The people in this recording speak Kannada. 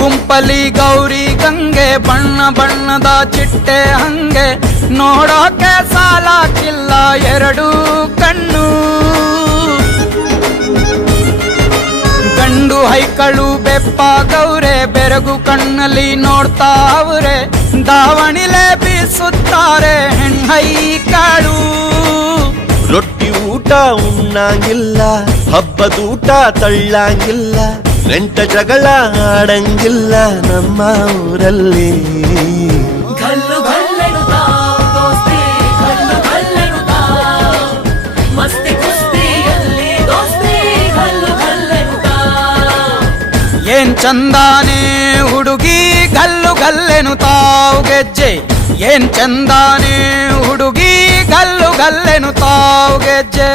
ಗುಂಪಲಿ ಗೌರಿ ಗಂಗೆ ಬಣ್ಣ ಬಣ್ಣದ ಚಿಟ್ಟೆ ಹಂಗೆ ನೋಡೋಕೆ ಸಾಲಾಕಿಲ್ಲ ಎರಡು ಕಣ್ಣು. ಗಂಡು ಹೈಕಳು ಬೆಪ್ಪಾಗವ್ರೆ ಬೆರಗು ಕಣ್ಣಲ್ಲಿ ನೋಡ್ತಾವ್ರೆ. ದಾವಣಿಲೆ ಬೀಸುತ್ತಾರೆ ಹೆಣ್ಣೈಕಳು. ರೊಟ್ಟಿ ಊಟ ಉಣ್ಣಂಗಿಲ್ಲ, ಹಬ್ಬದೂಟ ತಳ್ಳಂಗಿಲ್ಲ, ನೆಂಟ ಜಗಳ ಆಡಂಗಿಲ್ಲ ನಮ್ಮ ಊರಲ್ಲಿ. ಗಲ್ಲು ಗಲ್ಲೆನುತ್ತಾವ್ ದೋಸ್ತಿ, ಗಲ್ಲು ಗಲ್ಲೆನುತ್ತಾವ್ ಮಸ್ತಿ ಕುಸ್ತಿಯಲ್ಲಿ ದೋಸ್ತಿ, ಗಲ್ಲು ಗಲ್ಲೆನುತ್ತಾವ್. ಏನ್ ಚಂದಾನೆ ಹುಡುಗಿ ಗಲ್ಲು ಗಲ್ಲೆನುತ್ತಾವ್ ಗೆಜ್ಜೆ. ಏನ್ ಚಂದಾನೆ ಹುಡುಗಿ ಗಲ್ಲು ಗಲ್ಲೆನುತ್ತಾವ್ ಗೆಜ್ಜೆ.